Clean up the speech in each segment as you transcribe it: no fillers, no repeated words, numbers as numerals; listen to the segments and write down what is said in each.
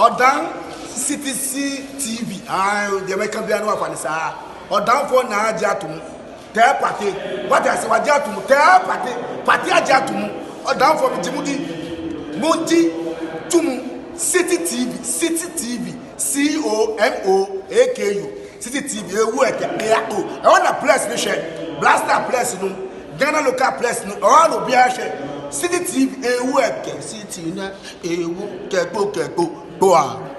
Odan CTC TV. The American Biano of Anissa. Odan for na Ajatum. Tell party. What I say, Ajatum. Tell party Ajatum. Odan for Jimudi. Mundi Tumu. City TV. COMOAKU. City TV. I want a place mission. Blaster place no. Ghana local place no. All will be a share. City TV. City na. Keko. Go on.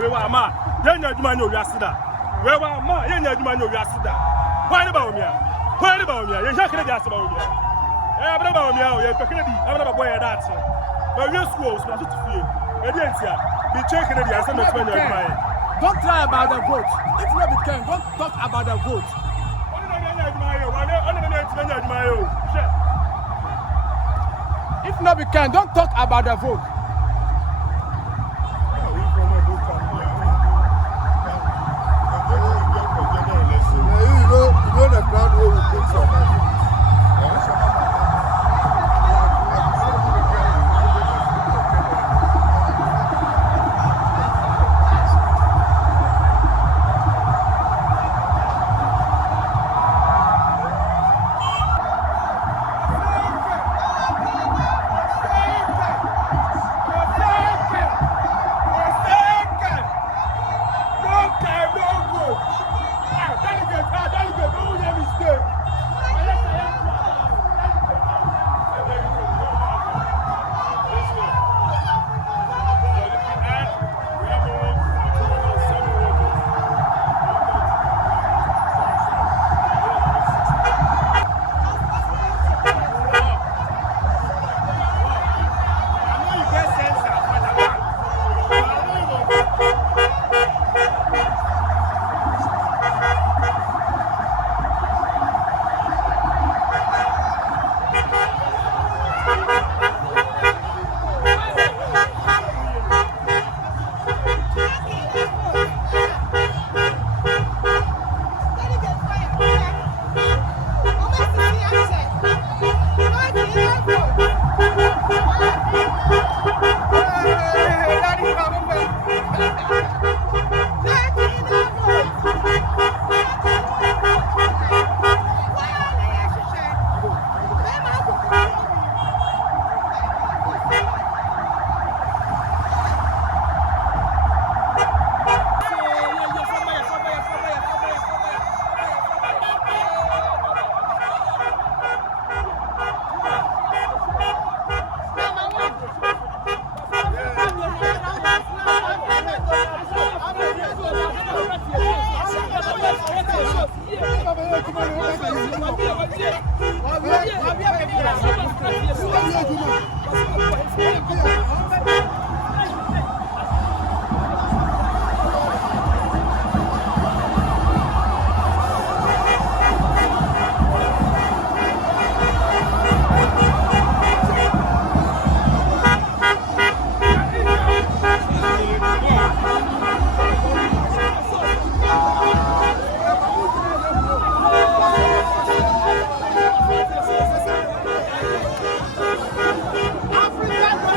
we were ma. Yenya adwuma no wiasida. We were ma yenya adwuma no wiasida. Why ne ba wo mia? Why ne ba wo mia? Ye hwa kene di ase ba wo mia. Abra ba wo mia o ye pekene di. Abra ba boy that. But we schools na to fie. E di entia. Be check kene di ase no to yenya adwuma ye. Don't try about the vote. If you not can, don't talk about the vote. If not we can, don't talk about the vote. You know the crowd will put some. Africa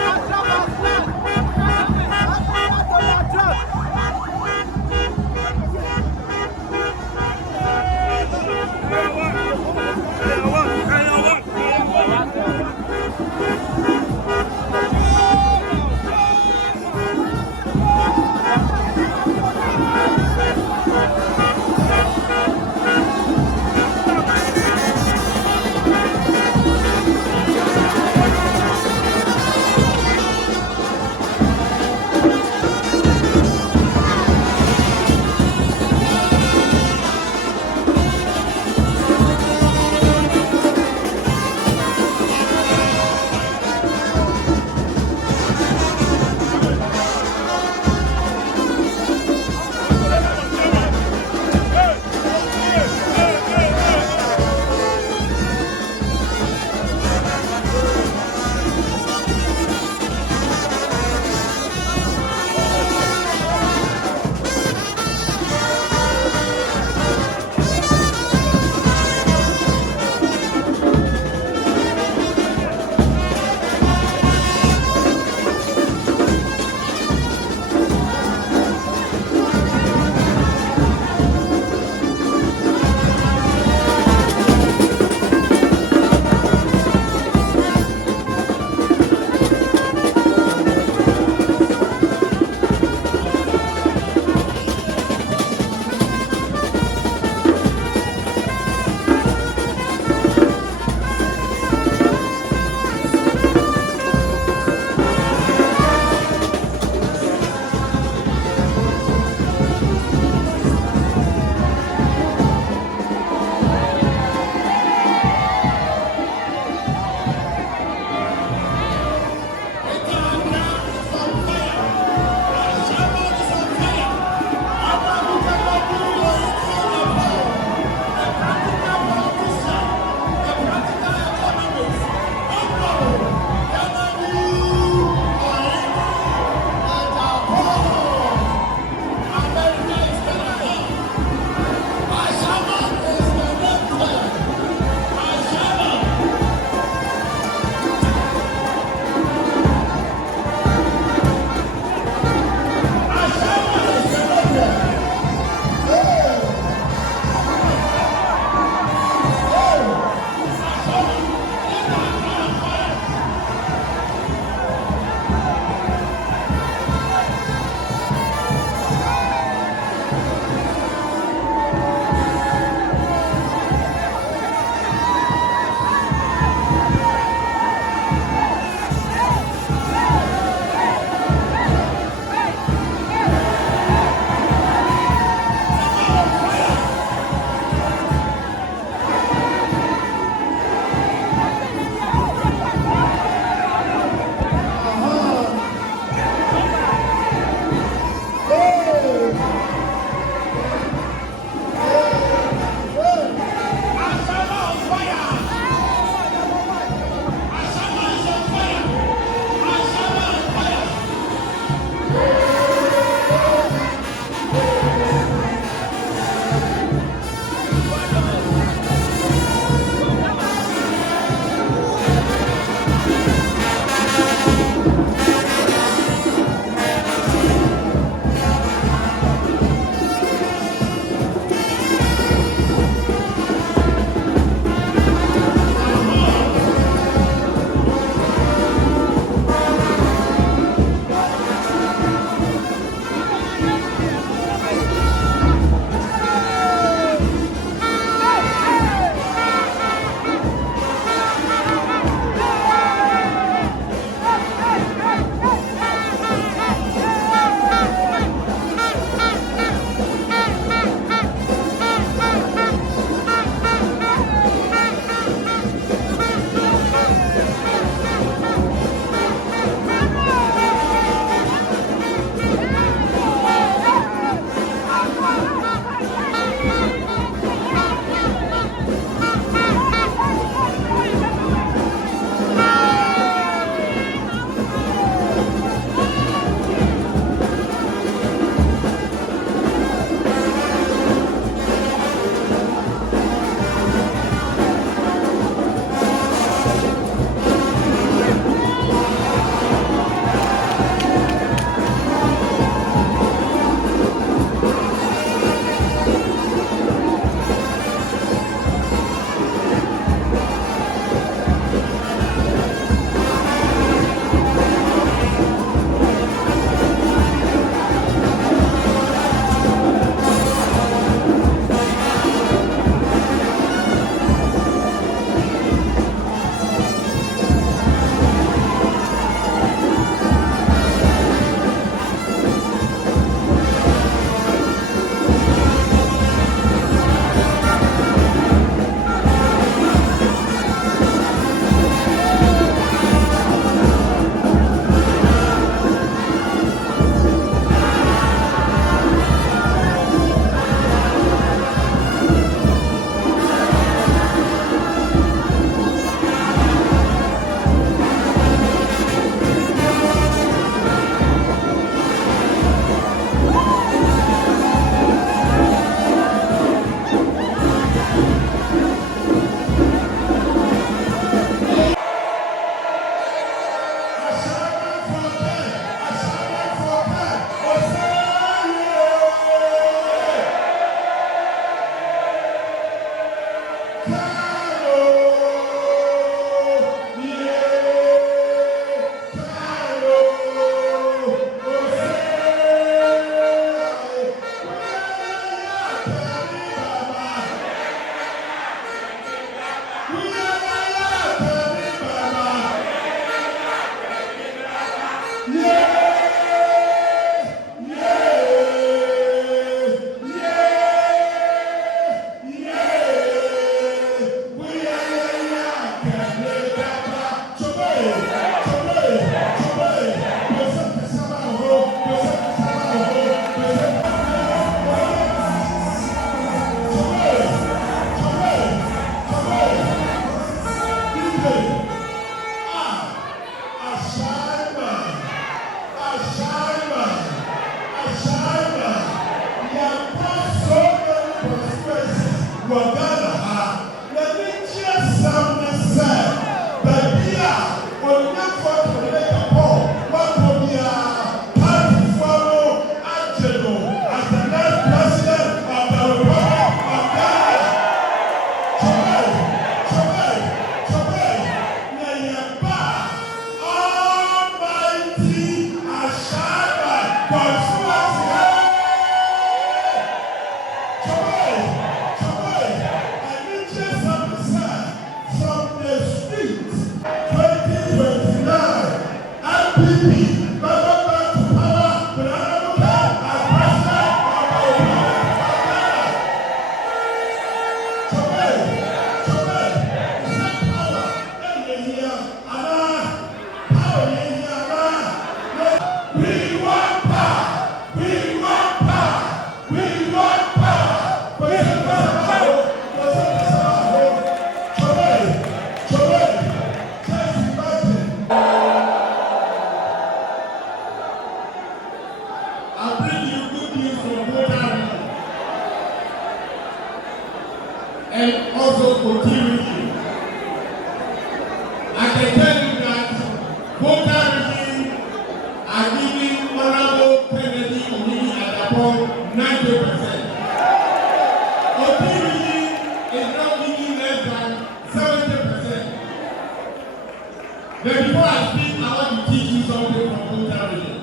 But before I speak, I want to teach you something from Ontario.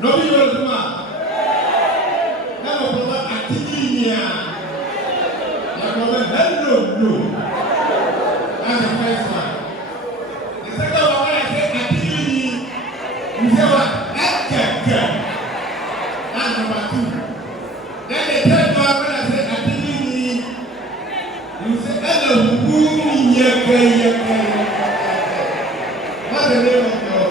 Nobody knows who I am. Now, brother, I teach you here. Your brother, no. That's the first one. The second one, when I say I teach you, you say what? That's number 2. Then the third one, when I say I teach you say hello, what's the name of your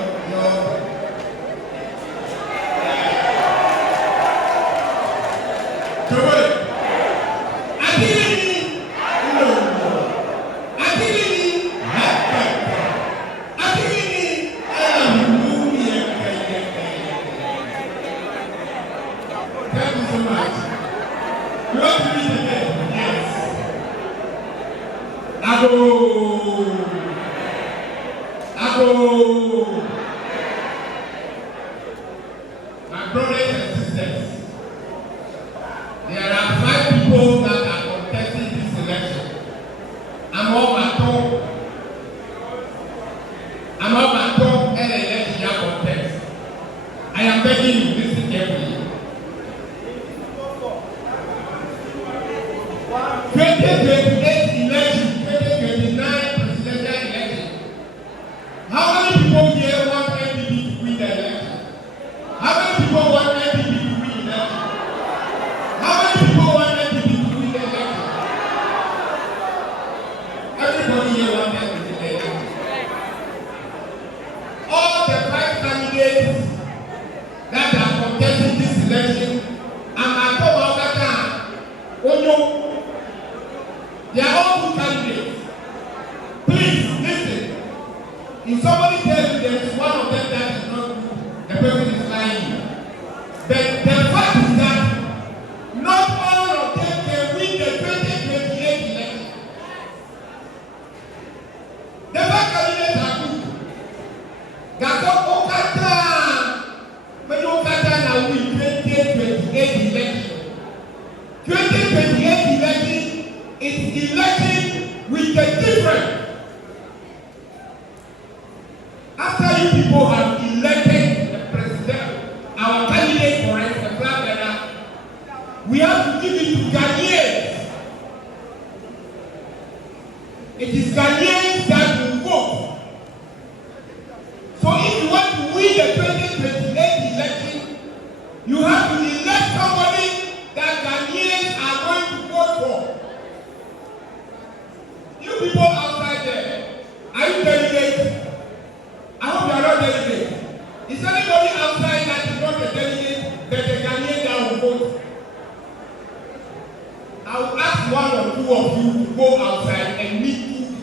Thank you so much. You want to read again? Yes. Abo. My brothers and sisters, there are 5 people that are contesting this election. I'm all back home and the election contest. I am begging you, listen carefully. 2028 election, 2029 presidential election. How many people here want NPP to win the election? How many people want NPP to win the election? How many people want NPP to win the election? Everybody here wants NPP to win the election. All the 5 candidates that are contesting this election, and I told all that time, they are all good candidates. Please listen. If somebody tells you there is one of them that is not good, the person is lying. But the fact is that not all of them can win the 2028 election. The 5 candidates are good. That's what Okata, but Okata now win 2028 election. 2028 election. It's election with a difference. After you people have elected the president, our candidate for us, the flag bearer, we have to give it to Ghanaians. It is Ghanaians that will vote. So if you want to win the 2028 election, you have to elect somebody that Ghanaians are going to vote for. You people outside there, are you delegates? I hope you are not delegates. Is anybody outside that is not a delegate that the Ghanaian that will vote? I will ask 1 or 2 of you to go outside and meet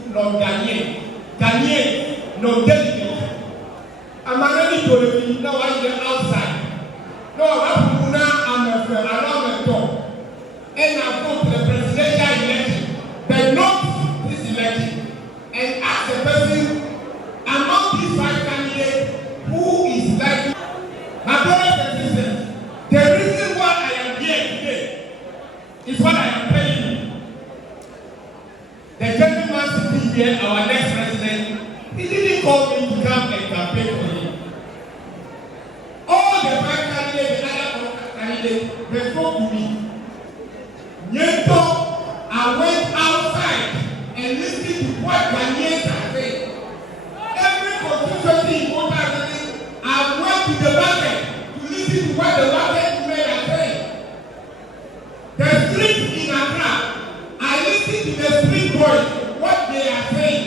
2 non-Ghanaian. Ghanaian, non-delegates. I'm ready to repeat now while you're outside. No, I'm a friend, I'm a dog. And I vote for the presidential election. But not election, and ask the person among these 5 candidates who is likely. My brothers and sisters, the reason why I am here today is what I am telling you. The gentleman sitting here, our next president, he didn't call me to come and campaign for him. All the 5 candidates, the other candidates, they spoke to me. I went outside and listen to what Ghanaians are saying. Every constituency in Ontario, I went to the market to listen to what the market men are saying. The streets in Accra, I listen to the street boys, what they are saying.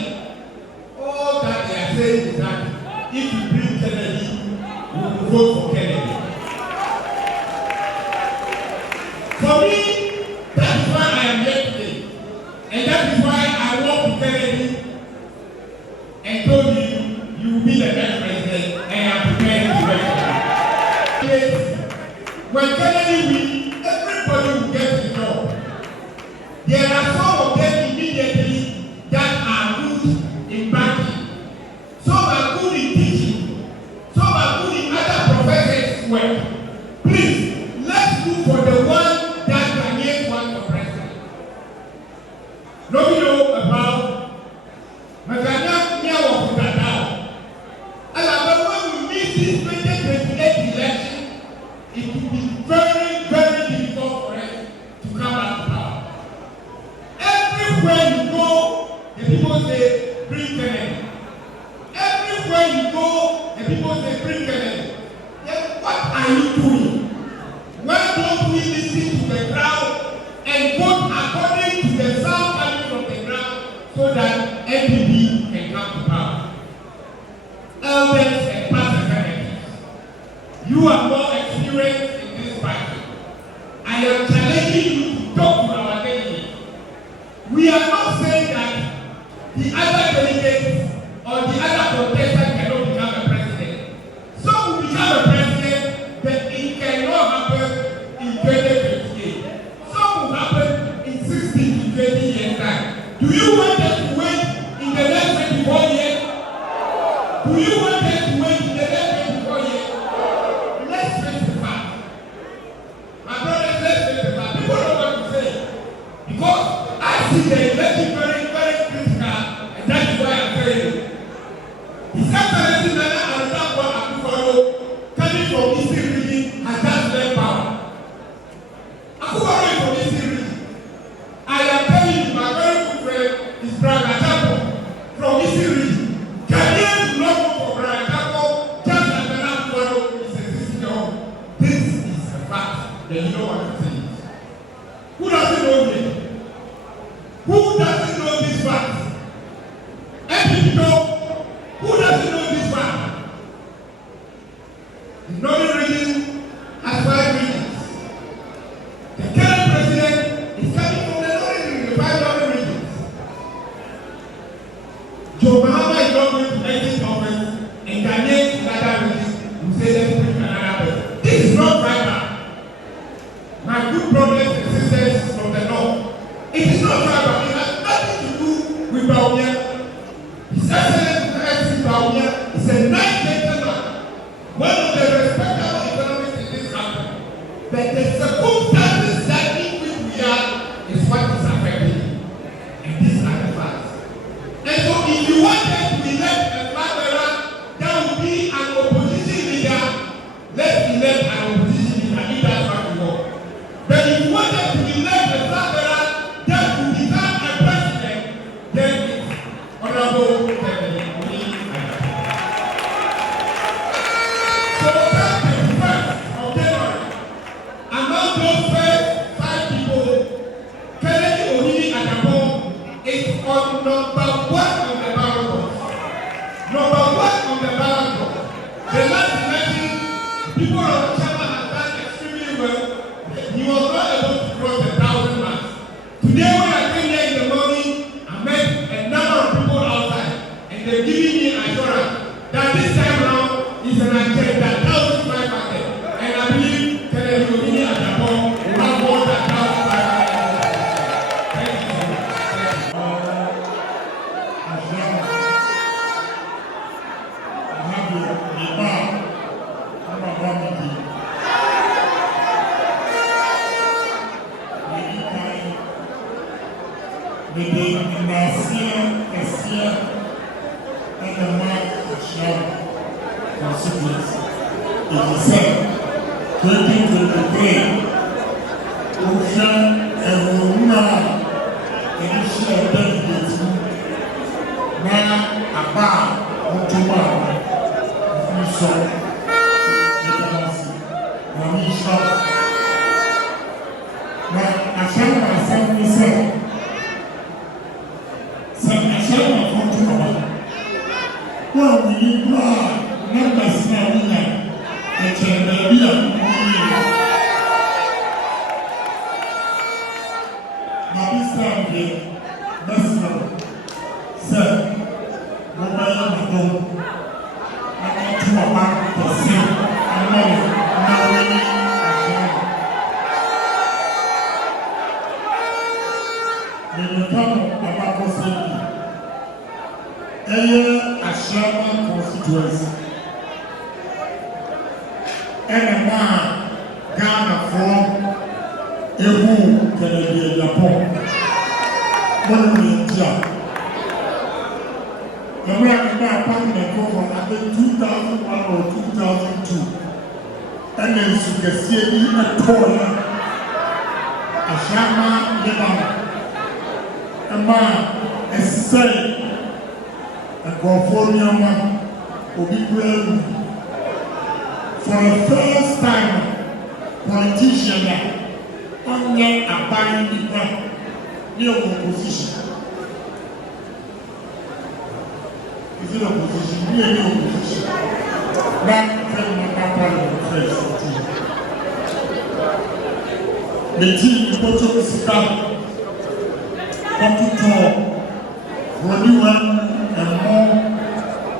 All that they are saying is that if you bring Kennedy, we will vote for Kennedy. For me, that is why I am here today. And that is why I walked to Kennedy and told him, you will be the next president and I am prepared to wait. When Kennedy wins, everybody will get the job. There are some of them immediately that are good in banking. Some are good in teaching. Some are good in other professions. Well, please, let's look for the one that Ghanaians want for president. Nobody know about Magana Nyawa Kutadao. bring Kennedy. Everywhere you go, the people say bring Kennedy. Then what are you doing? Why don't we listen to the crowd and vote according to the sound coming from the ground so that NPP can come to power? Elders and past executives, you are more experienced in this party. I am challenging you to talk to our delegates. We are not saying that the other delegates or the other contestants cannot become a president. Some will become a president, but it cannot happen in 2028. Some will happen in 16 to 20 years' time. Do you want us to wait in the next 24 years? Do you want us to wait in the next 24 years? Let's face the fact. My brothers, let's face the fact. People don't want to say. Because I see the election very, very critical, and that is why I'm saying it. His Excellency Nana Agyapong Akufo-Addo, coming from Eastern region, has just left power. Akufo-Addo is from Eastern region. I am telling you, my very good friend is Brother Agyapong from Eastern region. Ghanaians do not vote for Brother Agyapong just as Nana Akufo-Addo is existing home. This is a fact that you don't want to say it. Who doesn't know here? Who doesn't know this fact? Every people. Who doesn't know this fact? The Northern region has 5 regions. The current president is coming from the Northern region, the 5 Northern regions. Joe Mahama is not going to exit office, and Ghanaians in other regions will say let's bring another person. This is not tribal. My good brothers and sisters from the north, it is not tribal. It has nothing to do with Baumia. His Excellency Baumia is a nice gentleman, one of the respectable economists in this country. But the circumstances that in which we are is what is affecting him. And these are the facts. And so if you want us to elect a flag bearer that will be an opposition leader, let's elect an opposition leader if that's what we want. But if you want us to elect a flag bearer that will become a president, then it's Honorable Kennedy. So that's the first of January. Among those first 5 people, Kennedy Agyapong is on number 1 on the ballot box. Number 1 on the ballot box. The last election, people of Ashaiman have done extremely well. He was not able to cross the 1,000 marks. Today when I came here in the morning, I met a number of people outside, and they're giving me assurance that this time around is an agenda 1,500. And I believe Kennedy Agyapong will have more than 1,500. Thank you so much. Constituency. It is said 2023 Ocean and Roma initial delegates now about Ottoman Mission Mission. Now Ashaiman Assembly said Ashaiman from Tumaba. Well, we need members now in the chamber. Now this time here, Mesmer said, Mobile Madon, I want to about the same, and now we will come about the same. Ashaiman constituency. And now, Ghana from Ebu Kennedy Agyapong. What do you mean? American Parliament from I think 2001 or 2002. And then you can see a toy. Ashaiman Lebanon. A man is saying California, Obi for the first time, politicians on their abiding near opposition. Is it opposition? Near opposition. That came up part of the first team. The team put up the staff, come to talk, running one and more,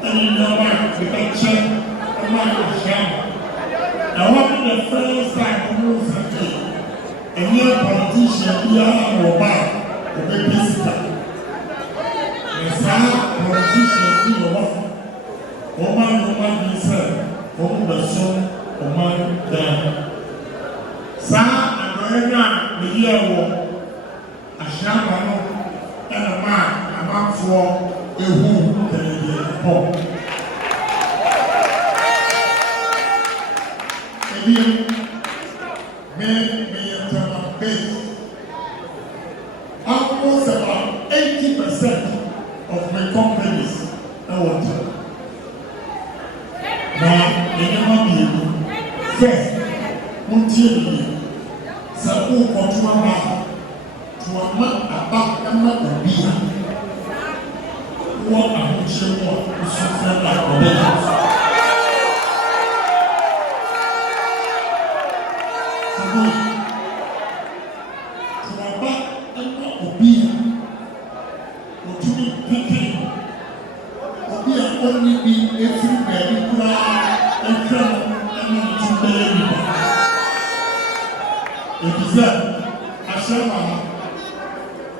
and you know what, the picture, and my Ashaiman. I want the first time to move something, and your politician, you are or back, or the visitor. The same politician, you know, woman, be said, home the son, woman, down. Sir, and the year war, Ashaiman, and a man, a man for a home, the home. Almost about 80% of my companies are water. Now, first, so who control to a man about a man of beer. What a mutual one is something like a business. Only be everybody and come and to the it is that Ashaiman,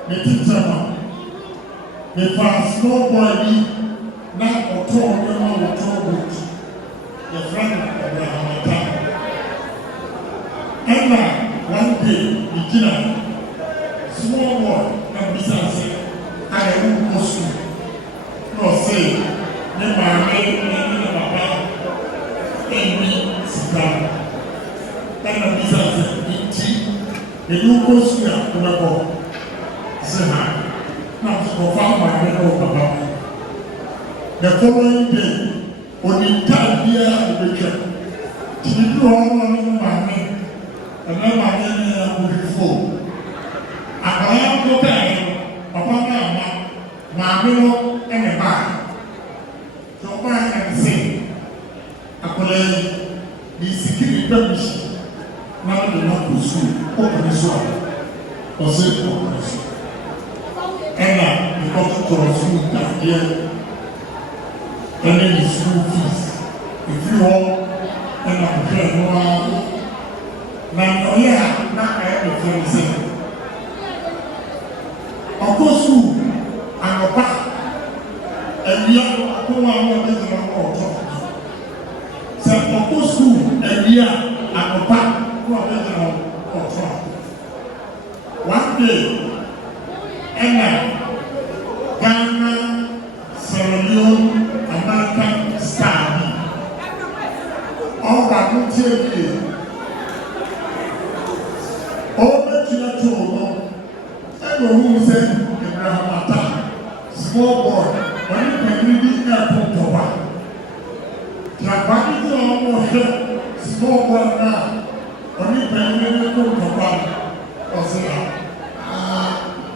the teacher, the small boy, not or told them or told the friend of the Hamatan. And one day, the dinner, small boy, and besides, I won't go soon. No, say, never made any papa, any cigar. And a business, the new person to the ball. Sena, not to confirm my little papa. The following day, on the entire year of the church, to be drawn on my name, and then my name will be full. I am prepared, Papa, my middle, and a man. So I can say, I could the security permission. Now they not pursue open this one or say open this one. And the doctor to us who can hear and then the school fees. If you all and I'm prepared, no now, yeah, not I have the friend saying. Of course, who and a back and we are no one more than our talk. So, of course, who and we are and a back. One day, Ghana, Sierra Leone, American star, all that will tell you. All the children, everyone who said, Abraham, small boy, when you can read the airport to one. Traveling almost small boy now. Only when you go to one, or say,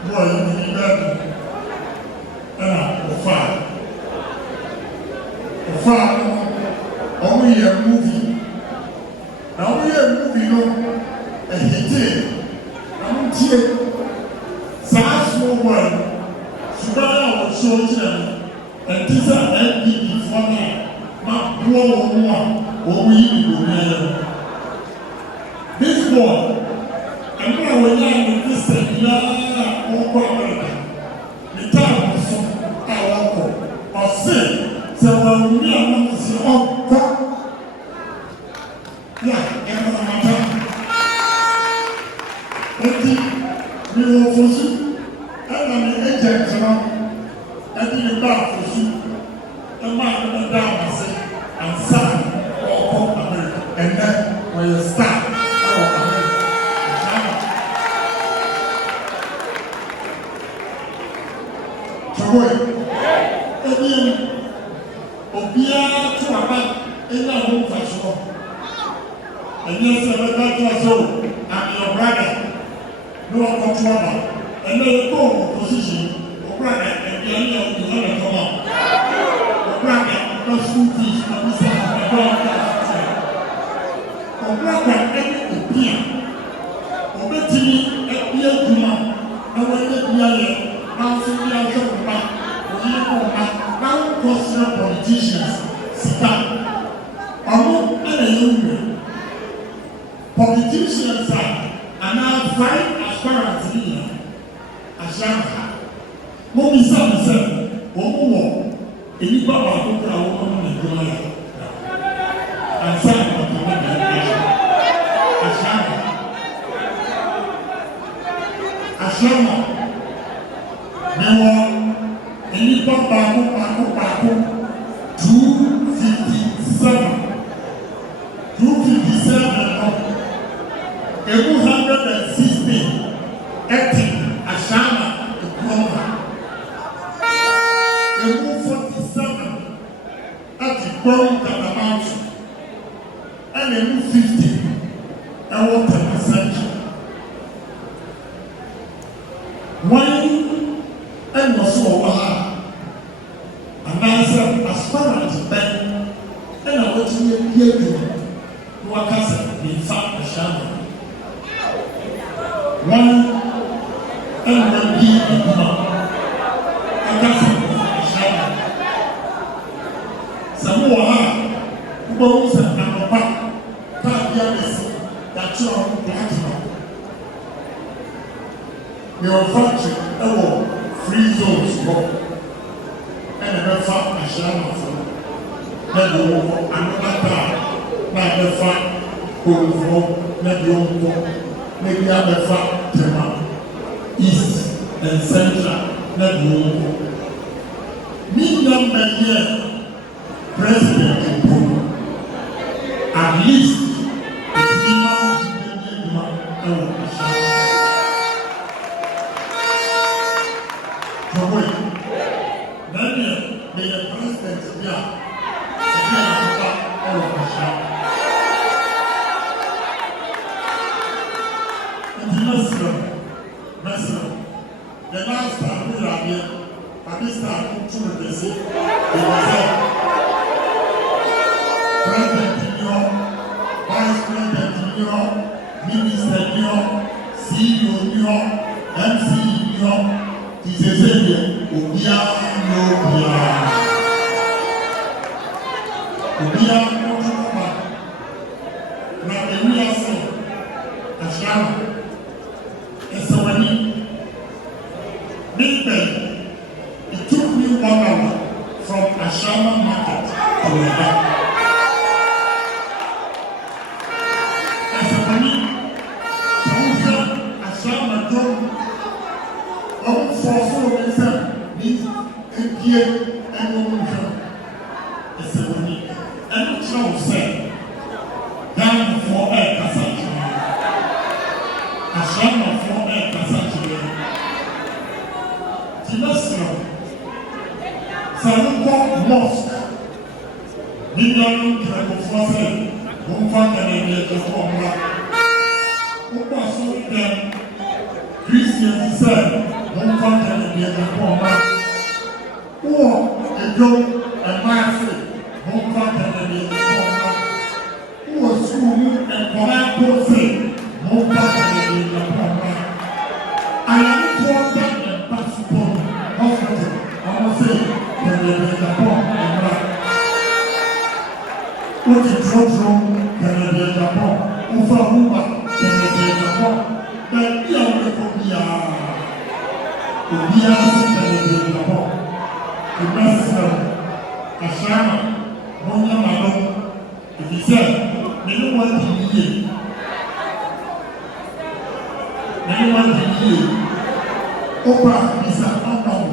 boy, you need that. And only a movie. Now we are moving on a hit. I'm here. Small boy, Subara was showing them, and this is MPP for me. My blow one, or we will never. This boy, and now when I am in this thing, the time was so powerful. Or say, so when we are not to see, oh, God. Yeah, and I'm not done. We will pursue, and I'm the agent, and in the back pursue, and my down, I say, and son, or America, and then when you start. Obia to Aba in the home fashion. And yes, I'm your brother. No one trouble. And then you go position, or brother, and the end of the other come up. Or brother, no school fees, no business, and or brother, any opinion. Or betting at the end of the month, and when they be now see the other come back. Now question politicians sit down. Politicians are now fighting as far as here. Ashaiman. Mommy said, "Oh, any papa who can open the door and say, Ashaiman. Any papa 257. 257. 160. Acting Ashaiman the Broma. 47. Acting Broma Catamount. And 50. And 1%. One and was so and I said, as far as Ben, and I want to hear you. What can be found Ashaiman? One and one be in the mouth. I can't say Ashaiman. Some more bones and a back, can't be honest, that you're platinum. Your factory, free zones go. And the fact Ashaiman for another time, not the fact going for not the own maybe other fact Tema, East and Central, not the own. Million year President at least it's the president here. The last time we are here, Pakistan to the sea, President in Europe, Vice President in Europe, Minister in Europe, CEO in Europe, MC in Europe, is a savior, Obia now the real thing, Ashaiman, is so many. It took me 1 hour from Ashaiman market to the back. As a money, Ashaiman drove on for means and gear and woman. As a money, and the child said, down for a passage. Ashaiman for a passage. Jerusalem, Salukwa Mosque, Nidanu Krakofase, Mumfaka Agyapong, Opa Sultan, Christians said, Mumfaka Agyapong, or a young and massive, Mumfaka Agyapong, or soon and Koran say, Mumfaka Agyapong. I am told that and passport hospital, I will say, Agyapong and right. What is wrong, Agyapong, Ufa, Agyapong, but you are the Obia, Agyapong, the Master, Ashaiman, Monia Madon, if he said, they don't want to be here. They want to be here. Opa is an unknown.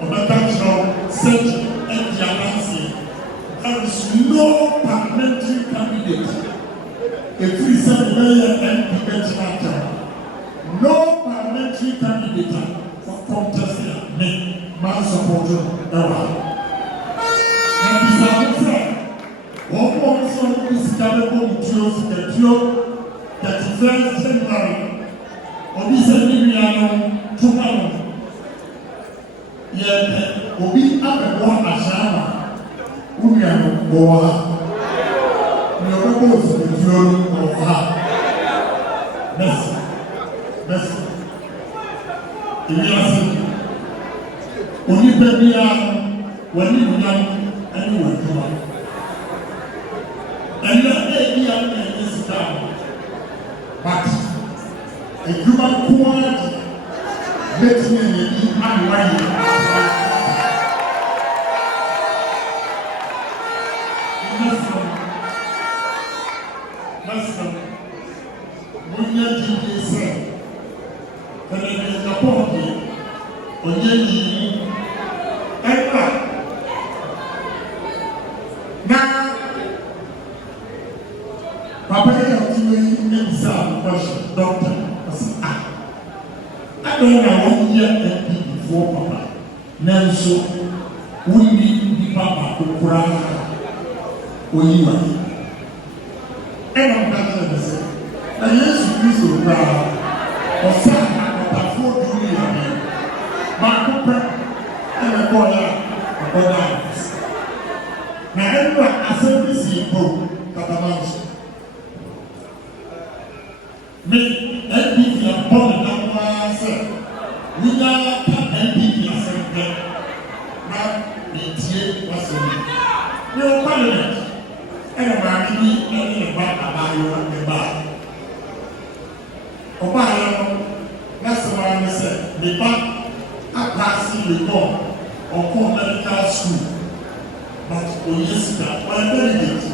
Obata search and Yalansi. There is no parliamentary candidate. If we said mayor and debate matter, no parliamentary candidate for contesting me. man support ever. And this one also is capable to secure that is very January. Obi sending me along tomorrow. Yet, Obi Agyapong Ashaiman, who we are Boa. We are supposed to be fuel of her. Merci. Only baby when you young and you will come up. And let baby and this down. But a human quality makes me unwise. Papa, doctor, I don't know 1 year and before Papa. Nelson, we need Papa to cry. And I'm going to say, I used to be so proud of Santa, but for Julia, my cooper, and a boy, now, everyone, I said, this is a me NPP a bomb number say we are NPP as a now the was no parliament and a man any about the bar. Obayo that's the one I said the back a class we go or medical school but Oyesika or delegate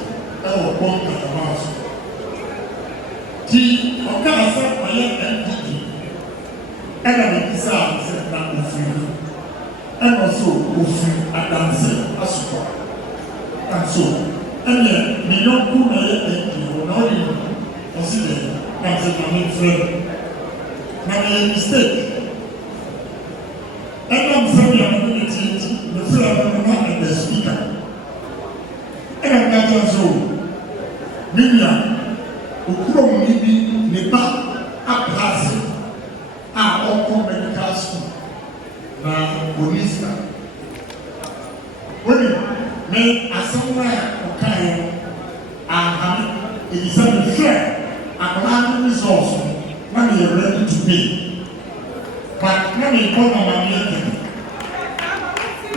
or bomb at the house. Ti ọ̀kàsá ọ̀yẹ́ NPP ẹ̀nà mẹ́kísà àmì na òfin ẹ̀nà so òfin àdàmsẹ̀ asùpọ̀ àtò ẹ̀nà mẹ́yọ́kú na yẹ NPP ọ̀nà ọ̀yẹ́ ọ̀sílẹ̀ àti àmì fẹ́ na yẹ mistake ẹ̀nà msẹ́mi àmì ẹ̀tì lẹ́fẹ́ àmì ẹ̀dẹ̀ speaker ẹ̀nà mẹ́kísà so mímíà okuro ni bi ne ba aplase a ọkọ medical school na police wọ́n ní asọ́nà ọ̀kan ahami èyíṣẹ́ mi fẹ́ àkọ́lá ní resource wọ́n ní ready to pay but wọ́n ní kọ́ ọ̀nà mi ẹ̀kẹ́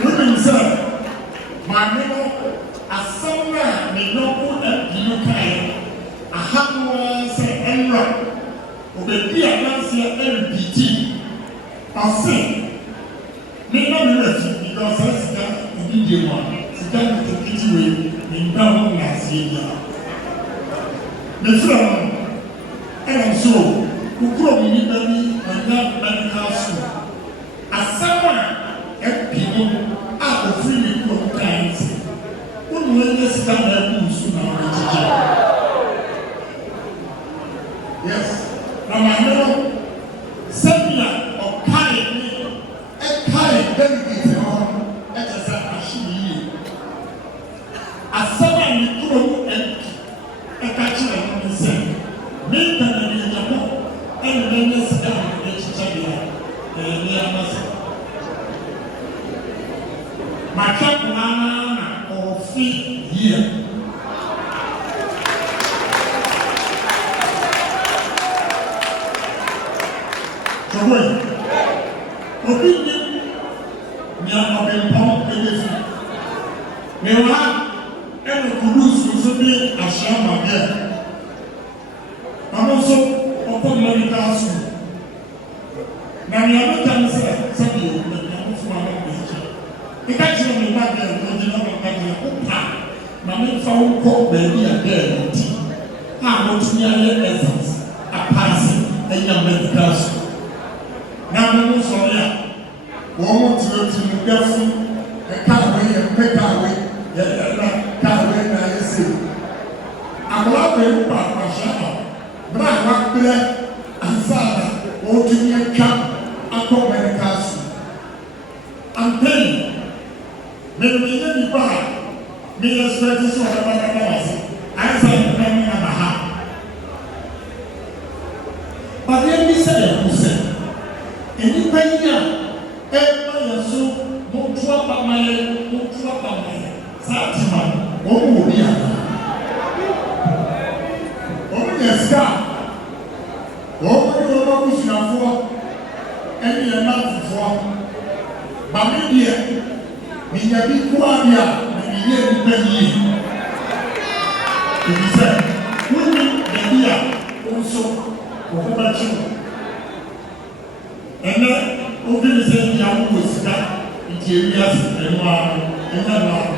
wọ́n ní sẹ́ maame no asọ́nà mi lọ́kọ́ ẹ̀bí ló ká yẹ. Ahamwa say enra obebi adanse NPT ase me no me refi because sika ibije mo sika to kiti we me ndawo na asiya me from and so ukuro mi bani na medical school asama epimu a ofiri ko kanse unu ene sika na ku su na ojije. Yes. Now my name, Senya or Kai, and Kai Delegates on Ashaiman. As someone you grow and a catcher on the same. Make them a little and then let's down each other and near myself. My cap man or feet here. Opinion, me are not being me have every cruise to be Ashaiman here. I'm also open medical school. Now, you are not going to say, you are not from the country. Me back there, you know, my phone call baby and there. I want to hear essence, a passing, and your medical school. Now, I'm sorry. Wọ́n ti o ti mu dẹ́fún ẹ̀ka àwẹ̀ yẹn pẹ́ka àwẹ̀ yẹn ẹ̀ka ká àwẹ̀ náà yẹ sè. Àwọn àwẹ̀ ń pa àṣà náà bẹ́ẹ̀ àwọn akpẹ́rẹ́ ànsáàdà wọ́n ti yẹ ká akọ mẹ́ríkà sùn. And campaign. Maybe you buy. Me expect this one of I said, I'm a but then we said, who said, any pioneer, everybody so, no drop of my, Satima, oh, yeah. Oh, yes, God. Oh, you know, who's not for any amount for. But me, dear, me, a big one, me, dear, he said, women, the dear, also. And then, over the same young was that in the areas and one, and